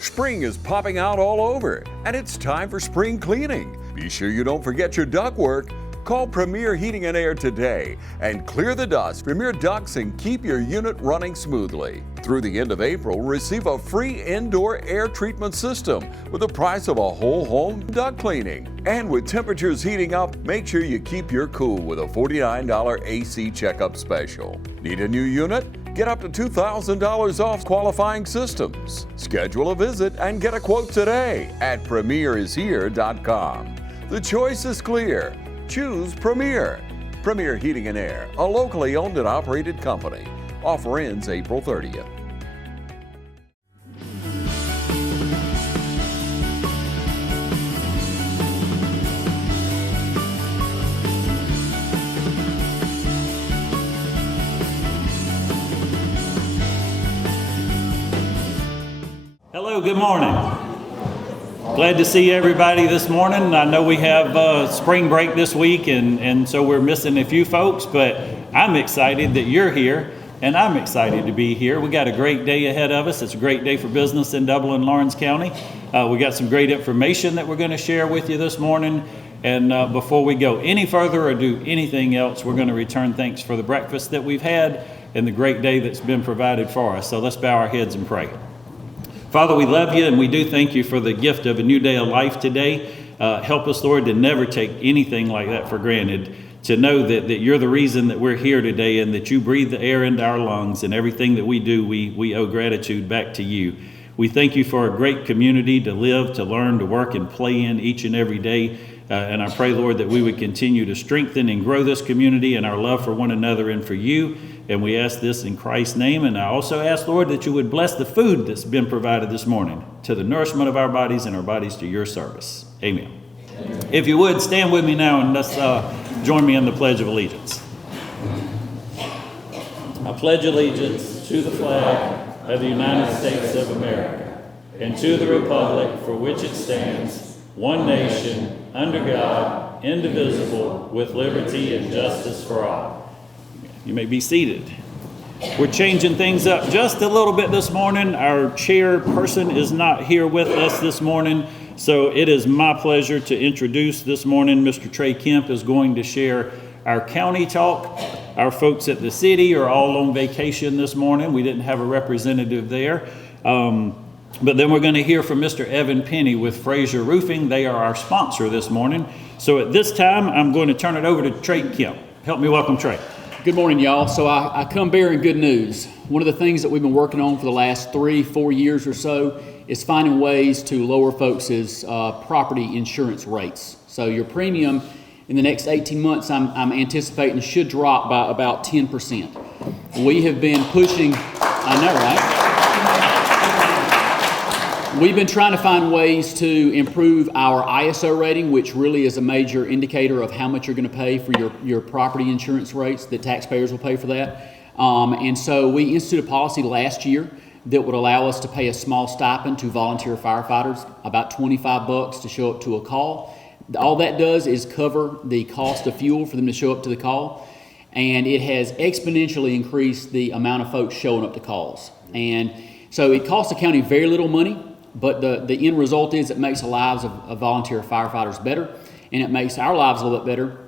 Spring is popping out all over, and it's time for spring cleaning. Be sure you don't forget your ductwork. Call Premier Heating and Air today and clear the dust from your ducts and keep your unit running smoothly. Through the end of April, receive a free indoor air treatment system with the price of a whole home duct cleaning. And with temperatures heating up, make sure you keep your cool with a $49 AC checkup special. Need a new unit? Get up to $2,000 off qualifying systems. Schedule a visit and get a quote today at premierishere.com. The choice is clear. Choose Premier. Premier Heating and Air, a locally owned and operated company. Offer ends April 30th. Hello, good morning. Glad to see everybody this morning. I know we have spring break this week, and so we're missing a few folks, but I'm excited that you're here, and I'm excited to be here. We got a great day ahead of us. It's a great day for business in Dublin, Lawrence County. We got some great information that we're going to share with you this morning. And before we go any further or do anything else, we're going to return thanks for the breakfast that we've had and the great day that's been provided for us. So let's bow our heads and pray. Father, we love you, and we do thank you for the gift of a new day of life today. Help us, Lord, to never take anything like that for granted, to know that you're the reason that we're here today and that you breathe the air into our lungs, and everything that we do, we owe gratitude back to you. We thank you for a great community to live, to learn, to work, and play in each and every day. And I pray, Lord, that we would continue to strengthen and grow this community and our love for one another and for you. And we ask this in Christ's name. And I also ask, Lord, that you would bless the food that's been provided this morning to the nourishment of our bodies and our bodies to your service. Amen. Amen. If you would, stand with me now and let's join me in the Pledge of Allegiance. I pledge allegiance to the flag of the United States of America and to the republic for which it stands, one nation, under God, indivisible, with liberty and justice for all. You may be seated. We're changing things up just a little bit this morning. Our chairperson is not here with us this morning, so it is my pleasure to introduce this morning. Mr. Trey Kemp is going to share our county talk. Our folks at the city are all on vacation this morning. We didn't have a representative there. But then we're going to hear from Mr. Evan Penny with Fraser Roofing. They are our sponsor this morning. So at this time, I'm going to turn it over to Trey Kemp. Help me welcome Trey. Good morning, y'all. So I come bearing good news. One of the things that we've been working on for the last 3-4 years or so is finding ways to lower folks' property insurance rates. So your premium in the next 18 months, I'm anticipating should drop by about 10%. We have been pushing, I know, right? We've been trying to find ways to improve our ISO rating, which really is a major indicator of how much you're going to pay for your property insurance rates, that taxpayers will pay for that. And so we instituted a policy last year that would allow us to pay a small stipend to volunteer firefighters, about $25 to show up to a call. All that does is cover the cost of fuel for them to show up to the call. And it has exponentially increased the amount of folks showing up to calls. And so it costs the county very little money. But the end result is it makes the lives of volunteer firefighters better, and it makes our lives a little bit better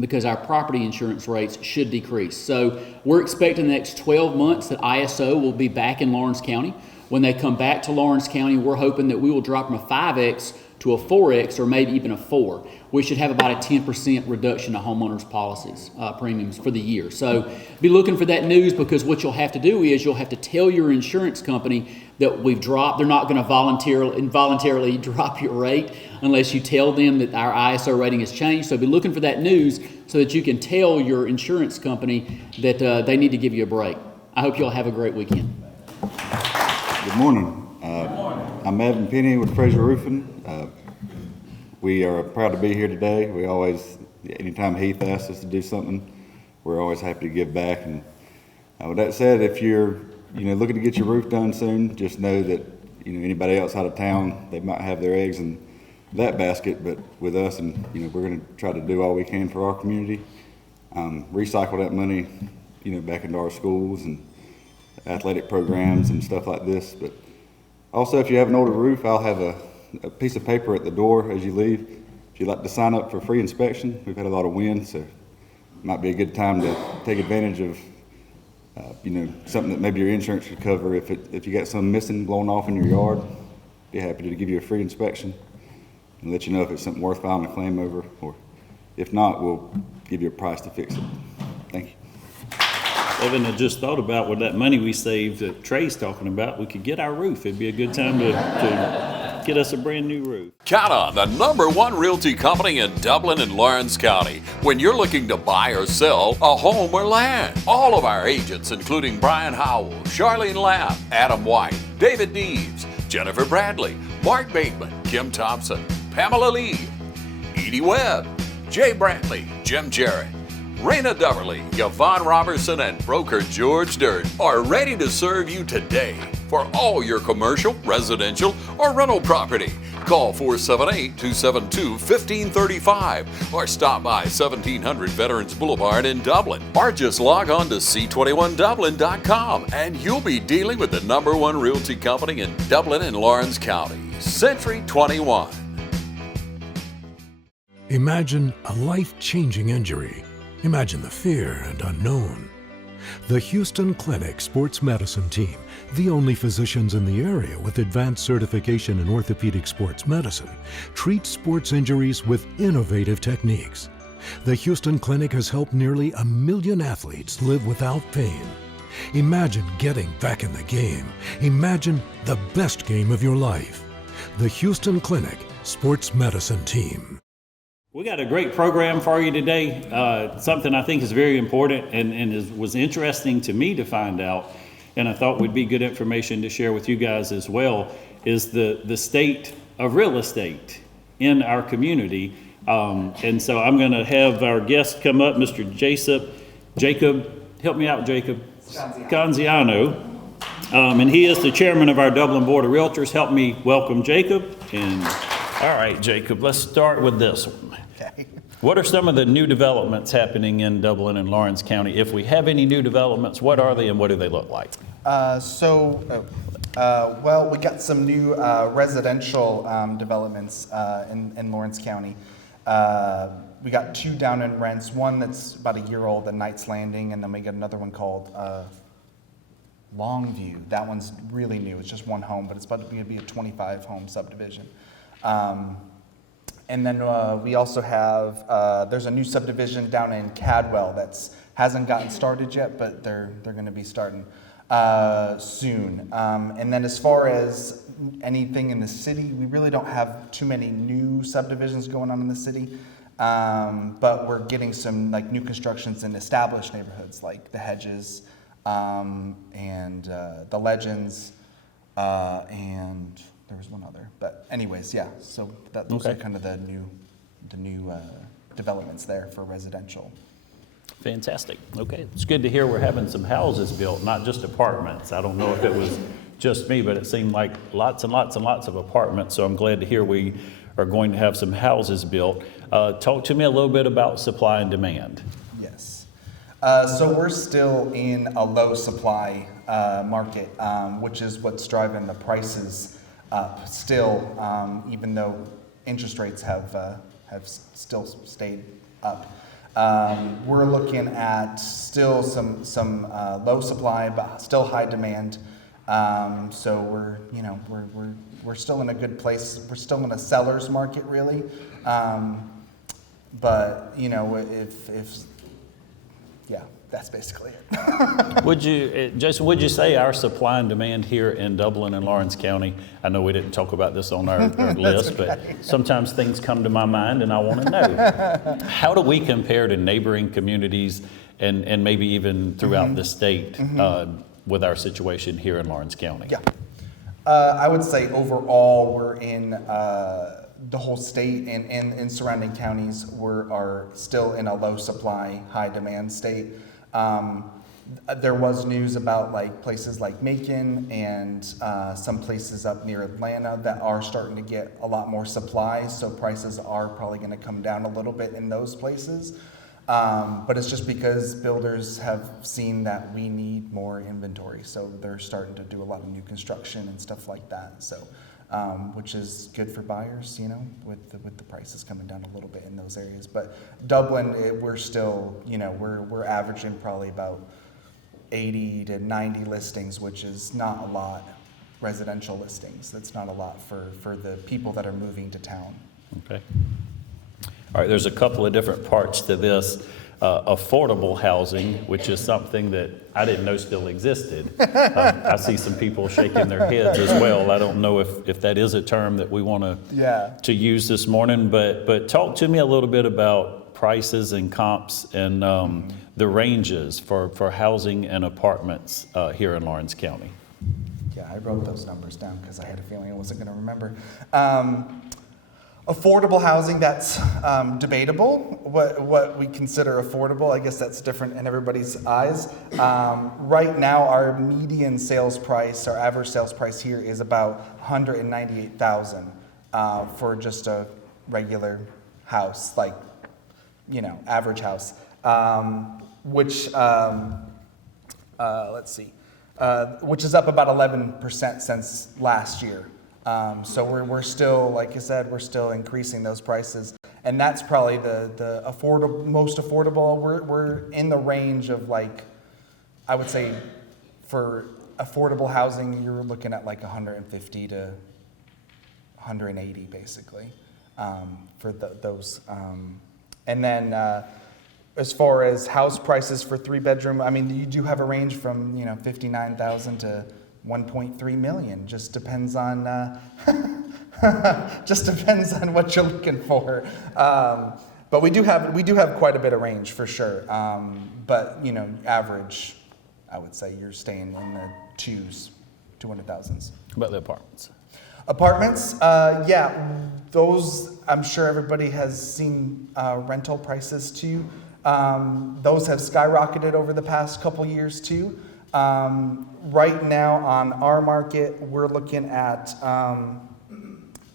because our property insurance rates should decrease. So we're expecting the next 12 months that ISO will be back in Lawrence County. When they come back to Lawrence County, we're hoping that we will drop from a 5X to a 4X or maybe even a 4. We should have about a 10% reduction to homeowners policies, premiums for the year. So be looking for that news, because what you'll have to do is you'll have to tell your insurance company that we've dropped. They're not going to involuntarily drop your rate unless you tell them that our ISO rating has changed. So be looking for that news so that you can tell your insurance company that they need to give you a break. I hope you'll have a great weekend. Good morning. I'm Evan Penny with Fraser Roofing. We are proud to be here today. We always, anytime Heath asks us to do something, we're always happy to give back. And with that said, if you're looking to get your roof done soon, just know that anybody else out of town, they might have their eggs in that basket, but with us, and we're going to try to do all we can for our community, recycle that money, back into our schools and athletic programs and stuff like this. But Also, if you have an older roof, I'll have a piece of paper at the door as you leave. If you'd like to sign up for free inspection, we've had a lot of wind, so it might be a good time to take advantage of something that maybe your insurance should cover. If you got something missing, blown off in your yard, be happy to give you a free inspection and let you know if it's something worth filing a claim over, or if not, we'll give you a price to fix it. Thank you. Evan, I just thought about with that money we saved that Trey's talking about, we could get our roof. It'd be a good time to get us a brand new roof. Count on the #1 realty company in Dublin and Lawrence County when you're looking to buy or sell a home or land. All of our agents, including Brian Howell, Charlene Lamb, Adam White, David Deves, Jennifer Bradley, Mark Bateman, Kim Thompson, Pamela Lee, Edie Webb, Jay Brantley, Jim Jarrett, Raina Duverly, Yvonne Robertson, and broker George Dirt are ready to serve you today for all your commercial, residential, or rental property. Call 478-272-1535 or stop by 1700 Veterans Boulevard in Dublin, or just log on to c21dublin.com and you'll be dealing with the #1 realty company in Dublin and Lawrence County, Century 21. Imagine a life-changing injury. Imagine the fear and unknown. The Houston Clinic Sports Medicine Team, the only physicians in the area with advanced certification in orthopedic sports medicine, treats sports injuries with innovative techniques. The Houston Clinic has helped nearly 1 million athletes live without pain. Imagine getting back in the game. Imagine the best game of your life. The Houston Clinic Sports Medicine Team. We got a great program for you today. Something I think is very important and was interesting to me to find out, and I thought would be good information to share with you guys as well, is the state of real estate in our community. And so I'm going to have our guest come up, Mr. Jacob, help me out, Jacob. Canziano. And he is the chairman of our Dublin Board of Realtors. Help me welcome Jacob. And all right, Jacob, let's start with this one. Okay. What are some of the new developments happening in Dublin and Lawrence County? If we have any new developments, what are they and what do they look like? Well, we got some new residential developments in Lawrence County. We got 2 down in rents, one that's about a year old, the Knights Landing, and then we got another one called Longview. That one's really new. It's just 1 home, but it's about to be a 25 home subdivision. And then we also have, there's a new subdivision down in Cadwell that's hasn't gotten started yet, but they're going to be starting soon. And then as far as anything in the city, we really don't have too many new subdivisions going on in the city, but we're getting some like new constructions in established neighborhoods like the Hedges and the Legends and there was one other, but anyways, yeah. So those are kind of the new developments there for residential. Fantastic. Okay, it's good to hear we're having some houses built, not just apartments. I don't know if it was just me, but it seemed like lots and lots and lots of apartments. So I'm glad to hear we are going to have some houses built. Talk to me a little bit about supply and demand. Yes. So we're still in a low supply market, which is what's driving the prices up still, even though interest rates have still stayed up. We're looking at still some low supply, but still high demand. So we're still in a good place. We're still in a seller's market, really. But yeah, that's basically it. Jason, would you say our supply and demand here in Dublin and Lawrence County, I know we didn't talk about this on our list, okay. But sometimes things come to my mind and I want to know. How do we compare to neighboring communities and maybe even throughout the state with our situation here in Lawrence County? Yeah. I would say overall we're in the whole state and in surrounding counties are still in a low supply, high demand state. There was news about like places like Macon and some places up near Atlanta that are starting to get a lot more supply, so prices are probably going to come down a little bit in those places. But it's just because builders have seen that we need more inventory, so they're starting to do a lot of new construction and stuff like that. So, which is good for buyers, you know, with the prices coming down a little bit in those areas. But Dublin, we're still, you know, we're averaging probably about 80 to 90 listings, which is not a lot. Residential listings, that's not a lot for the people that are moving to town. Okay. All right, there's a couple of different parts to this. Affordable housing, which is something that I didn't know still existed. I see some people shaking their heads as well. I don't know if that is a term that we want to use this morning, but talk to me a little bit about prices and comps and the ranges for housing and apartments here in Lawrence County. Yeah, I wrote those numbers down because I had a feeling I wasn't going to remember. Affordable housing, that's debatable. What we consider affordable, I guess that's different in everybody's eyes. Right now, our median sales price, our average sales price here is about $198,000 for just a regular house, like, you know, average house. Which let's see. Which is up about 11% since last year. So we're still, like I said, we're still increasing those prices, and that's probably the most affordable. We're in the range of, like, I would say, for affordable housing, you're looking at like 150 to 180 basically for those. And then as far as house prices for 3-bedroom, I mean, you do have a range from, you know, $59,000 to 1.3 million. Just depends on what you're looking for. But we do have quite a bit of range for sure. But, you know, average, I would say you're staying in the 200,000s. How about the apartments? Apartments, yeah, those, I'm sure everybody has seen rental prices too. Those have skyrocketed over the past couple years too. Right now on our market, we're looking at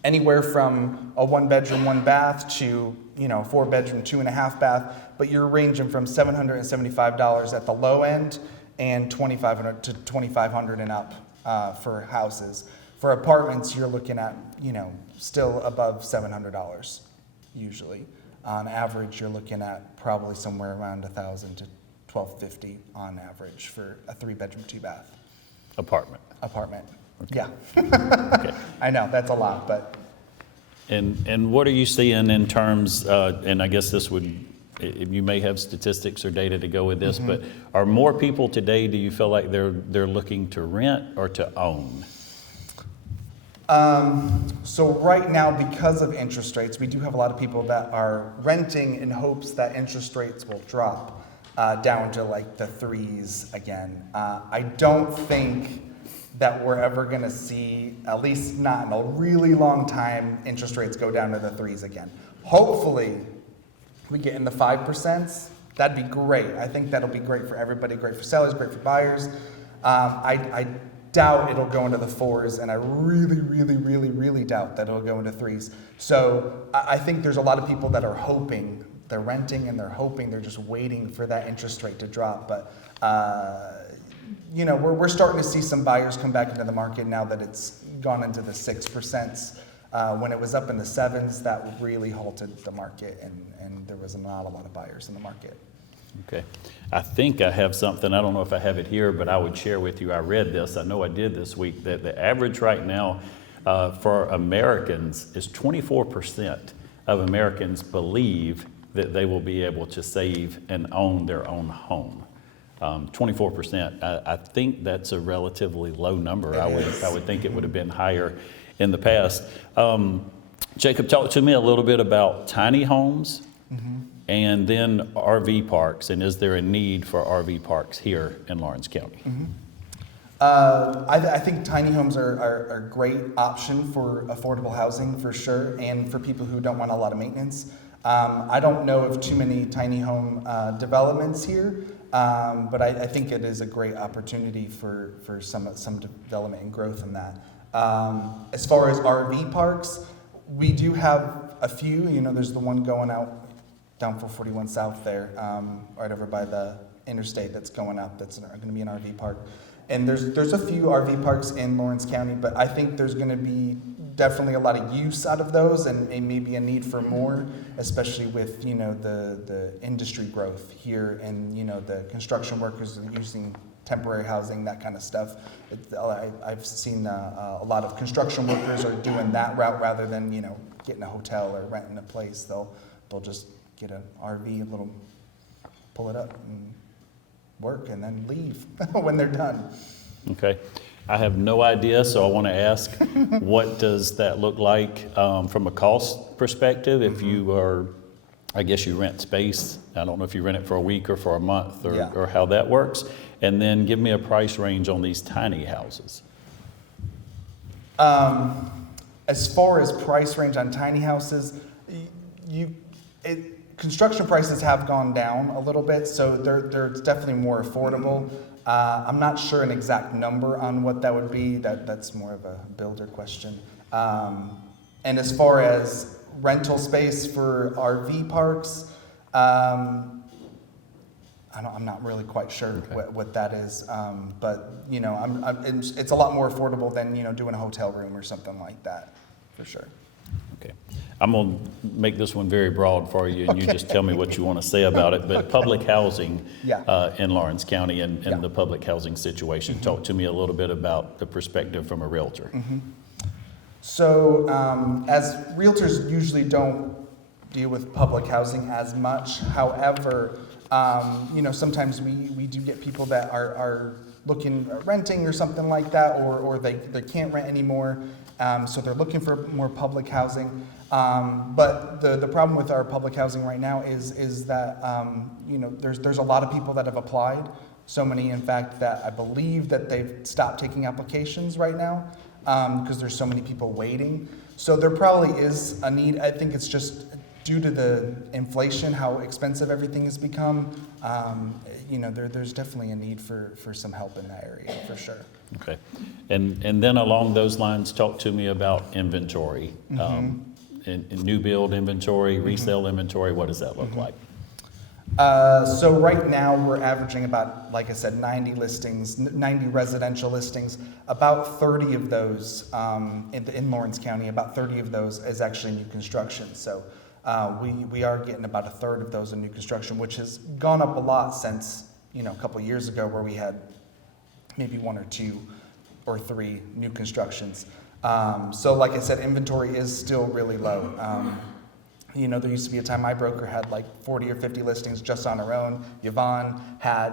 anywhere from a 1-bedroom, 1-bath to, you know, 4-bedroom, 2.5-bath, but you're ranging from $775 at the low end and $2,500 to $2,500 and up for houses. For apartments, you're looking at, you know, still above $700 usually. On average, you're looking at probably somewhere around $1,000 to $1,250 on average for a 3-bedroom, 2-bath. Apartment. Okay. Yeah. Okay. I know, that's a lot, but. And what are you seeing in terms, and I guess this would, you may have statistics or data to go with this, but are more people today, do you feel like they're looking to rent or to own? So right now, because of interest rates, we do have a lot of people that are renting in hopes that interest rates will drop down to like the 3s again. I don't think that we're ever going to see, at least not in a really long time, interest rates go down to the 3s again. Hopefully, we get in the 5%. That'd be great. I think that'll be great for everybody, great for sellers, great for buyers. I doubt it'll go into the 4s, and I really doubt that it'll go into 3s. So I think there's a lot of people that are hoping, they're renting and they're hoping, they're just waiting for that interest rate to drop. But you know, we're starting to see some buyers come back into the market now that it's gone into the 6%. When it was up in the 7s, that really halted the market, and there was not a lot of buyers in the market. Okay. I think I have something, I don't know if I have it here, but I would share with you. I read this, I know I did this week, that the average right now for Americans is 24% of Americans believe that they will be able to save and own their own home. 24%. I think that's a relatively low number. I would think it would have been higher in the past. Jacob, talk to me a little bit about tiny homes. And then RV parks, and is there a need for RV parks here in Lawrence County? I think tiny homes are a great option for affordable housing for sure, and for people who don't want a lot of maintenance. I don't know of too many tiny home developments here, but I think it is a great opportunity for some development and growth in that. As far as RV parks, we do have a few. You know, there's the one going out down 441 South there, right over by the interstate that's going up. That's going to be an RV park. And there's a few RV parks in Lawrence County, but I think there's going to be definitely a lot of use out of those, and maybe a need for more, especially with, you know, the industry growth here, and, you know, the construction workers using temporary housing, that kind of stuff. I've seen a lot of construction workers are doing that route rather than, you know, getting a hotel or renting a place. They'll just get an RV, pull it up and work, and then leave when they're done. Okay. I have no idea, so I want to ask, what does that look like from a cost perspective? If you are, I guess you rent space. I don't know if you rent it for a week or for a month, or how that works. And then give me a price range on these tiny houses. As far as price range on tiny houses, construction prices have gone down a little bit, so they're definitely more affordable. I'm not sure an exact number on what that would be. That's more of a builder question. And as far as rental space for RV parks, I'm not really quite sure what that is. But, you know, it's a lot more affordable than, you know, doing a hotel room or something like that, for sure. Okay. I'm going to make this one very broad for you, and you just tell me what you want to say about it. But public housing in Lawrence County and the public housing situation. Talk to me a little bit about the perspective from a realtor. So as realtors usually don't deal with public housing as much. However, you know, sometimes we do get people that are looking at renting or something like that, or they can't rent anymore. So they're looking for more public housing. But the problem with our public housing right now is that, you know, there's a lot of people that have applied. So many, in fact, that I believe that they've stopped taking applications right now because there's so many people waiting. So there probably is a need. I think it's just due to the inflation, how expensive everything has become. You know, there's definitely a need for some help in that area, for sure. Okay. And then along those lines, talk to me about inventory. In new build inventory, resale inventory, what does that look like? So right now we're averaging about, like I said, 90 listings, 90 residential listings. About 30 of those in Lawrence County, about 30 of those is actually new construction. So we are getting about a third of those in new construction, which has gone up a lot since, you know, a couple of years ago where we had maybe 1 or 2 or 3 new constructions. So like I said, inventory is still really low. You know, there used to be a time my broker had like 40 or 50 listings just on her own. Yvonne had,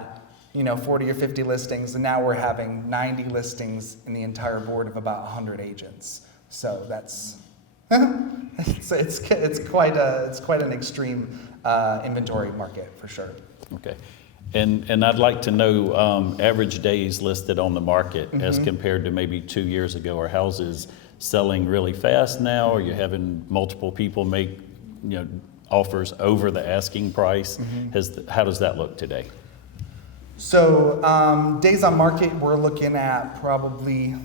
you know, 40 or 50 listings, and now we're having 90 listings in the entire board of about 100 agents. So that's it's quite an extreme inventory market, for sure. Okay. And I'd like to know average days listed on the market as compared to maybe 2 years ago. Are houses selling really fast now? Are you having multiple people make, you know, offers over the asking price? How does that look today? So days on market, we're looking at probably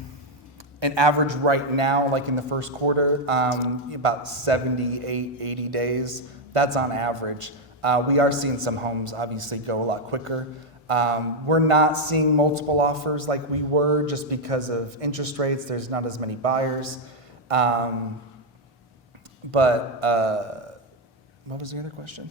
an average right now, like in the first quarter, about 78, 80 days. That's on average. We are seeing some homes obviously go a lot quicker. We're not seeing multiple offers like we were just because of interest rates. There's not as many buyers. What was the other question?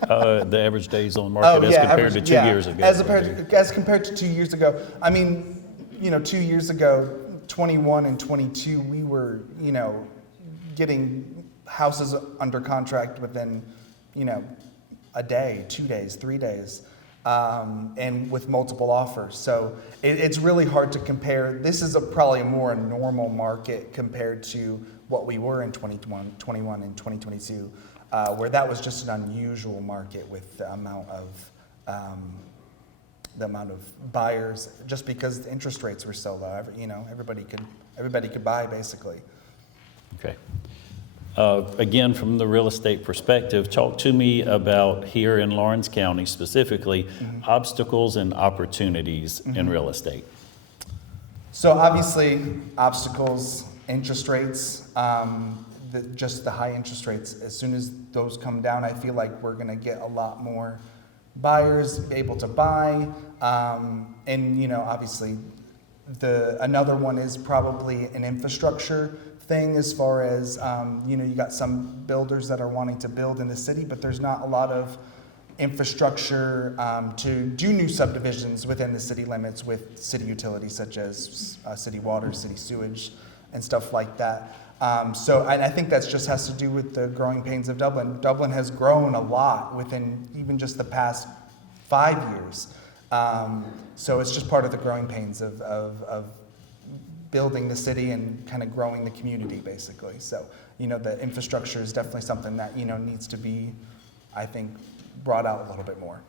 The average days on the market as compared to 2 years ago. As compared to 2 years ago. I mean, you know, 2 years ago, 21 and 22, we were, you know, getting houses under contract within, you know, a day, 2 days, 3 days, and with multiple offers. So it's really hard to compare. This is probably more a normal market compared to what we were in 2021 and 2022, where that was just an unusual market with the amount of buyers, just because the interest rates were so low. You know, everybody could buy basically. Okay. Again, from the real estate perspective, talk to me about here in Lawrence County specifically, obstacles and opportunities in real estate. So obviously, obstacles, interest rates. just the high interest rates. As soon as those come down, I feel like we're going to get a lot more buyers able to buy. And, you know, obviously, another one is probably an infrastructure thing, as far as, you know, you got some builders that are wanting to build in the city, but there's not a lot of infrastructure to do new subdivisions within the city limits with city utilities such as city water, city sewage, and stuff like that. So I think that just has to do with the growing pains of Dublin. Dublin has grown a lot within even just the past 5 years. So it's just part of the growing pains of building the city and kind of growing the community, basically. So, you know, the infrastructure is definitely something that, you know, needs to be, I think, brought out a little bit more.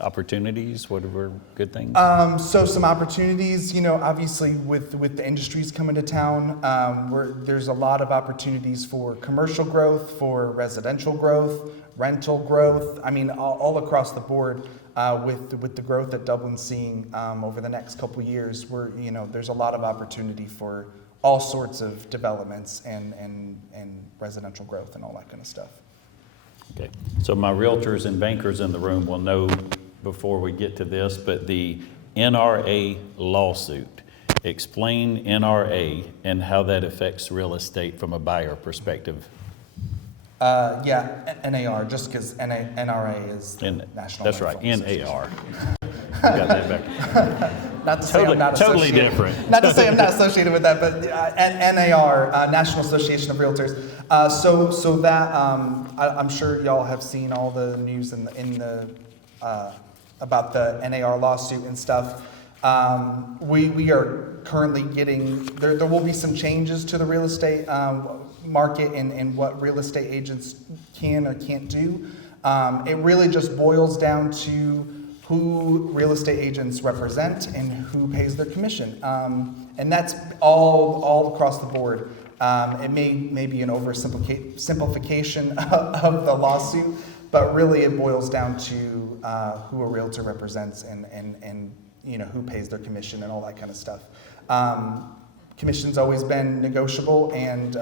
Opportunities, whatever good things? So some opportunities, you know, obviously with the industries coming to town, there's a lot of opportunities for commercial growth, for residential growth, rental growth. I mean, all across the board, with the growth that Dublin's seeing over the next couple of years, you know, there's a lot of opportunity for all sorts of developments and residential growth and all that kind of stuff. Okay, so my realtors and bankers in the room will know before we get to this, but the NRA lawsuit. Explain NRA and how that affects real estate from a buyer perspective. Yeah, NAR, just because NRA is the national. That's right, Rifle NAR. Got that back. Not to say I'm not totally associated. different. Not to say I'm not associated with that, but NAR, National Association of Realtors. So that I'm sure y'all have seen all the news about the NAR lawsuit and stuff. We are currently getting there will be some changes to the real estate market and what real estate agents can or can't do. It really just boils down to who real estate agents represent and who pays their commission. And that's all across the board. It may be an oversimplification of the lawsuit, but really it boils down to who a realtor represents and you know, who pays their commission and all that kind of stuff. Commission's always been negotiable, and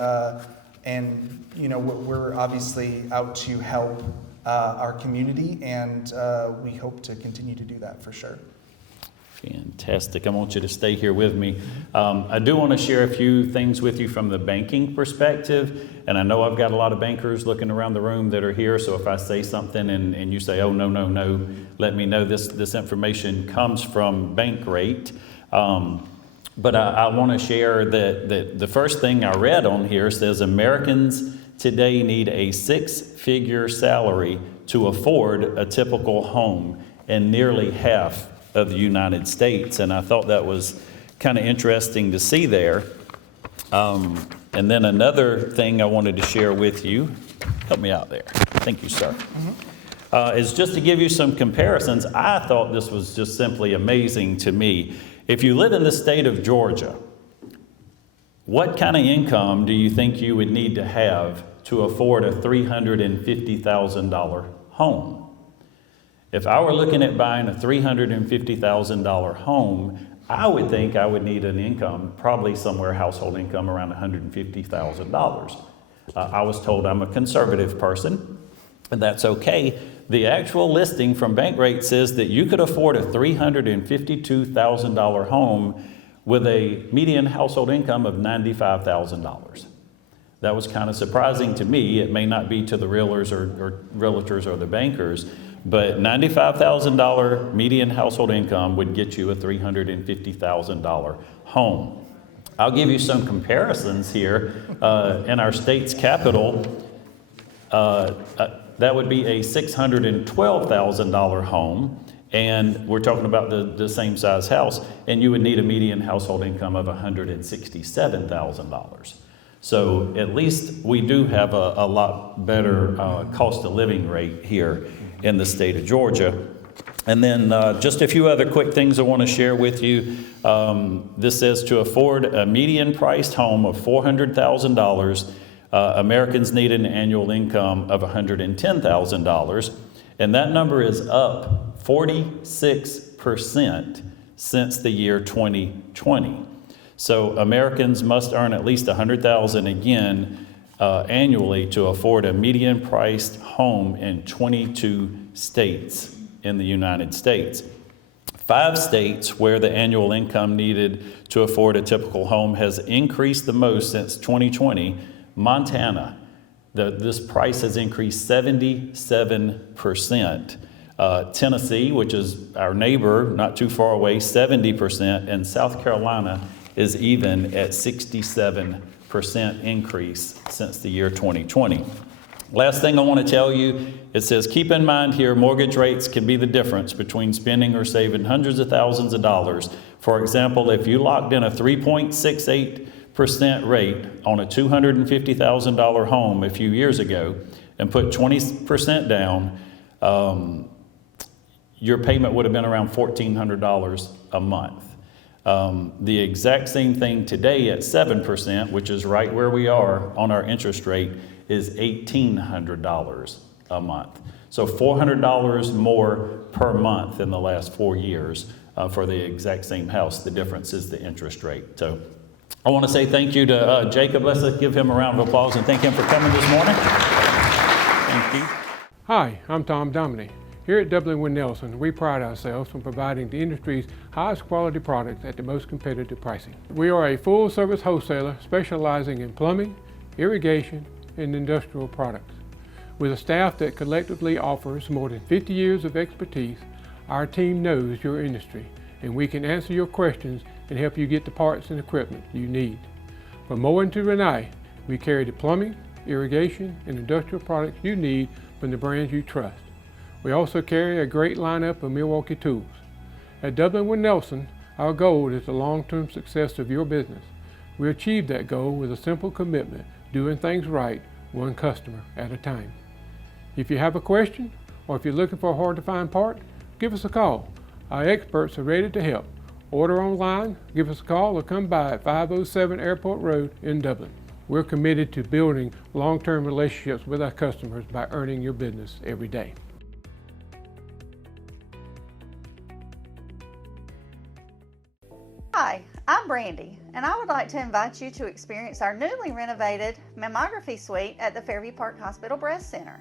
you know, we're obviously out to help our community, and we hope to continue to do that for sure. Fantastic. I want you to stay here with me. I do want to share a few things with you from the banking perspective, and I know I've got a lot of bankers looking around the room that are here, so if I say something and you say, oh, no, let me know this information comes from Bankrate. But I want to share that the first thing I read on here says Americans today need a 6-figure salary to afford a typical home in nearly half of the United States. And I thought that was kind of interesting to see there. And then another thing I wanted to share with you, help me out there. Thank you, sir. Is just to give you some comparisons. I thought this was just simply amazing to me. If you live in the state of Georgia, what kind of income do you think you would need to have to afford a $350,000 home? If I were looking at buying a $350,000 home, I would think I would need an income, probably somewhere household income around $150,000. I was told I'm a conservative person, and that's okay. The actual listing from Bankrate says that you could afford a $352,000 home with a median household income of $95,000. That was kind of surprising to me. It may not be to the realtors or the bankers, but $95,000 median household income would get you a $350,000 home. I'll give you some comparisons here. In our state's capital, that would be a $612,000 home, and we're talking about the same size house, and you would need a median household income of $167,000. So at least we do have a lot better cost of living rate here in the state of Georgia. And then just a few other quick things I want to share with you. This says to afford a median priced home of $400,000, Americans need an annual income of $110,000. And that number is up 46% since the year 2020. So Americans must earn at least $100,000 again annually to afford a median priced home in 22 states in the United States. 5 states where the annual income needed to afford a typical home has increased the most since 2020. Montana, this price has increased 77%. Tennessee, which is our neighbor, not too far away, 70%, and South Carolina is even at 67% increase since the year 2020. Last thing I want to tell you, it says keep in mind here, mortgage rates can be the difference between spending or saving hundreds of thousands of dollars. For example, if you locked in a 3.68% rate on a $250,000 home a few years ago and put 20% down, your payment would have been around $1,400 a month. The exact same thing today at 7%, which is right where we are on our interest rate, is $1,800 a month. So $400 more per month in the last 4 years for the exact same house. The difference is the interest rate. So I want to say thank you to Jacob. Let's give him a round of applause and thank him for coming this morning. Thank you. Hi, I'm Tom Dominy. Here at Dublin Nelson, we pride ourselves on providing the industry's highest quality products at the most competitive pricing. We are a full-service wholesaler specializing in plumbing, irrigation, and industrial products. With a staff that collectively offers more than 50 years of expertise, our team knows your industry, and we can answer your questions and help you get the parts and equipment you need. From mowing to Renee, we carry the plumbing, irrigation, and industrial products you need from the brands you trust. We also carry a great lineup of Milwaukee tools. At Dublin Nelson, our goal is the long-term success of your business. We achieve that goal with a simple commitment, doing things right, one customer at a time. If you have a question, or if you're looking for a hard-to-find part, give us a call. Our experts are ready to help. Order online, give us a call, or come by at 507 Airport Road in Dublin. We're committed to building long-term relationships with our customers by earning your business every day. Hi, I'm Brandy, and I would like to invite you to experience our newly renovated mammography suite at the Fairview Park Hospital Breast Center.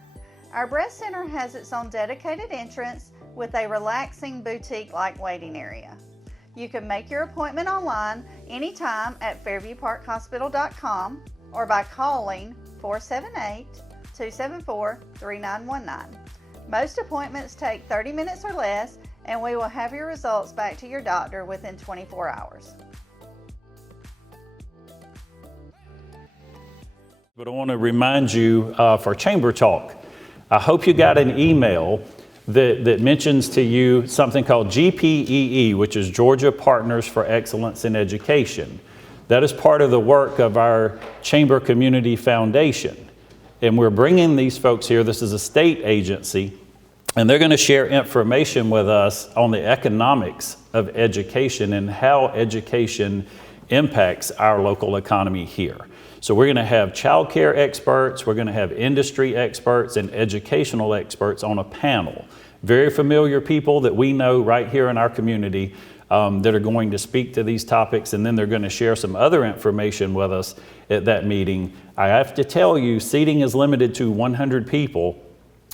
Our breast center has its own dedicated entrance with a relaxing boutique-like waiting area. You can make your appointment online anytime at fairviewparkhospital.com or by calling 478-274-3919. Most appointments take 30 minutes or less, and we will have your results back to your doctor within 24 hours. But I want to remind you for Chamber Talk, I hope you got an email that mentions to you something called GPEE, which is Georgia Partners for Excellence in Education. That is part of the work of our Chamber Community Foundation. And we're bringing these folks here. This is a state agency, and they're going to share information with us on the economics of education and how education impacts our local economy here. So we're going to have child care experts, we're going to have industry experts and educational experts on a panel. Very familiar people that we know right here in our community that are going to speak to these topics, and then they're going to share some other information with us at that meeting. I have to tell you, seating is limited to 100 people.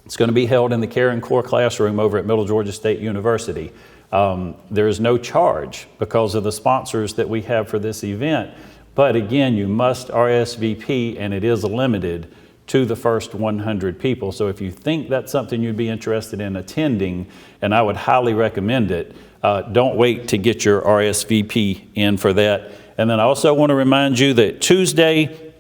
It's going to be held in the Care and Core classroom over at Middle Georgia State University. There is no charge because of the sponsors that we have for this event. But again, you must RSVP, and it is limited to the first 100 people. So if you think that's something you'd be interested in attending, and I would highly recommend it, don't wait to get your RSVP in for that. And then I also want to remind you that Tuesday,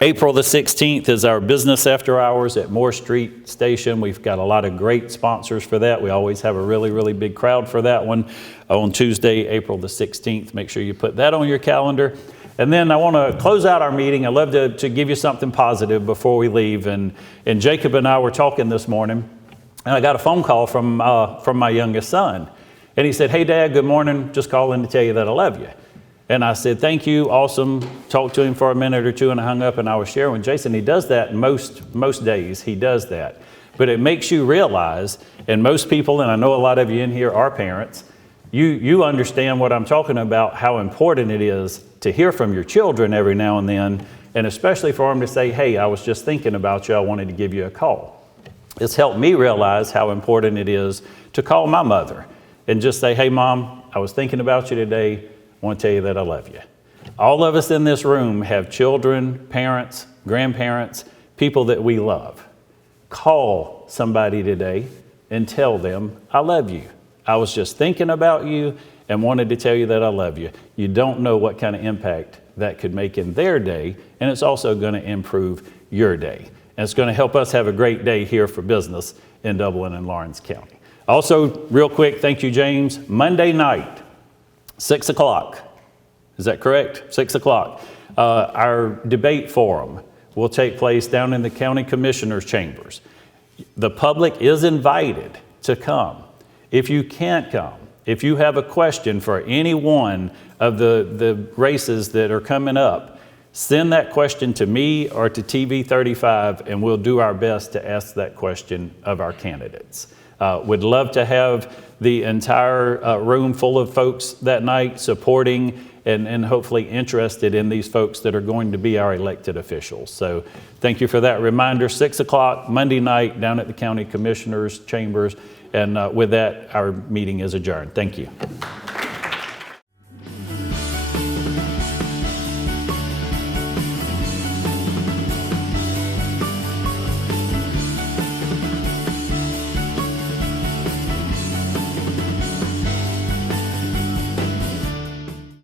April the 16th is our business after hours at Moore Street Station. We've got a lot of great sponsors for that. We always have a really, really big crowd for that one on Tuesday, April the 16th. Make sure you put that on your calendar. And then I want to close out our meeting. I'd love to give you something positive before we leave. And Jacob and I were talking this morning, and I got a phone call from my youngest son. And he said, "Hey, Dad, good morning. Just calling to tell you that I love you." And I said, "Thank you, awesome." Talked to him for a minute or two, and I hung up, and I was sharing with Jason. He does that most days. He does that. But it makes you realize, and most people, and I know a lot of you in here are parents, you understand what I'm talking about, how important it is to hear from your children every now and then, and especially for them to say, hey, I was just thinking about you, I wanted to give you a call. It's helped me realize how important it is to call my mother and just say, hey, Mom, I was thinking about you today. I want to tell you that I love you. All of us in this room have children, parents, grandparents, people that we love. Call somebody today and tell them, I love you. I was just thinking about you and wanted to tell you that I love you. You don't know what kind of impact that could make in their day, and it's also going to improve your day. And it's going to help us have a great day here for business in Dublin and Lawrence County. Also, real quick, thank you, James. Monday night, 6 o'clock. Is that correct? 6 o'clock. Our debate forum will take place down in the county commissioner's chambers. The public is invited to come. If you can't come, if you have a question for any one of the races that are coming up, send that question to me or to TV 35, and we'll do our best to ask that question of our candidates. Would love to have the entire room full of folks that night supporting and hopefully interested in these folks that are going to be our elected officials. So thank you for that reminder. 6 o'clock Monday night down at the county commissioner's chambers. And with that, our meeting is adjourned. Thank you.